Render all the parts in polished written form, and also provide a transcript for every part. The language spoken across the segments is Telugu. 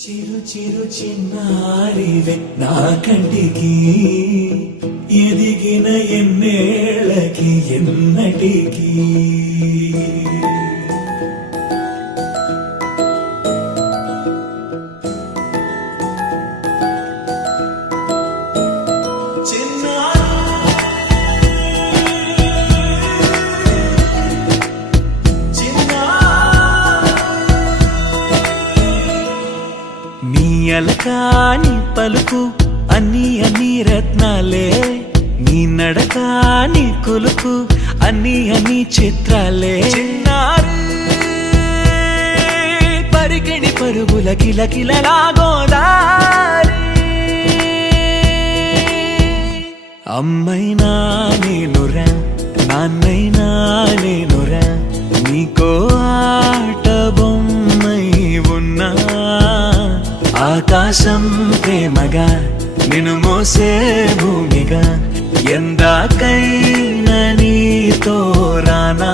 చిరు చిరు చిన్నారివే నా కంటికి ఎదిగిన ఎన్నేళ్ళకి ఎన్నటికి అలకాని పలుకు అన్ని అన్ని రత్నాలే నీ నడక నీ కులుకు అన్ని అన్ని చిత్రాలే చిన్నారు పరికిణి పరుగుల కిలకిలలా గోదారి అమ్మైనా నేనురా నాన్నైనా నేనురా నీకో ఆట బొమ్మై ఉన్నా ఆకాశం ప్రేమగా నిన్ను మోసే భూమిగా ఎందాకైనా నీతో రానా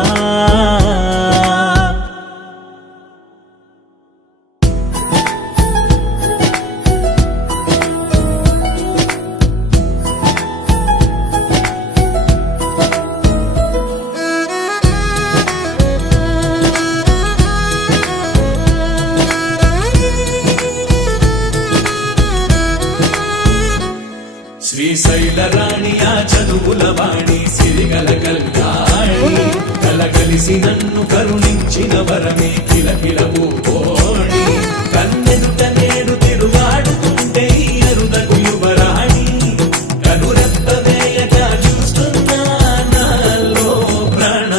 శ్రీశైల రాణి ఆ చదువుల వాణి సిరిగల కల్యాణి కలగలిసి నన్ను కరుణించిన వరమే కిలకిలవు కోణి కన్నెదుట నేడు తిరుగాడుతుంటే అరుదకు యువరాణి కనురెప్ప వేయక చూస్తున్నా నాలో ప్రాణ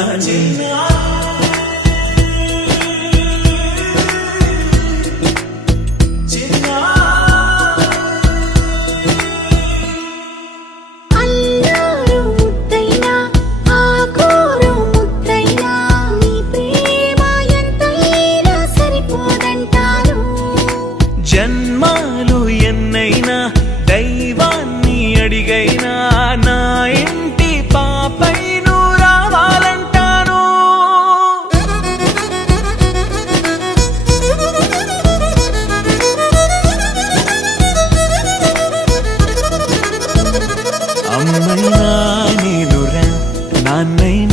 జన్మాలు ఎన్నైనా దైవాన్ని అడిగైనా నా ఇంటి పాపై నువ్వు రావాలంటాను అమ్మైనా నేనురా నాన్నైనా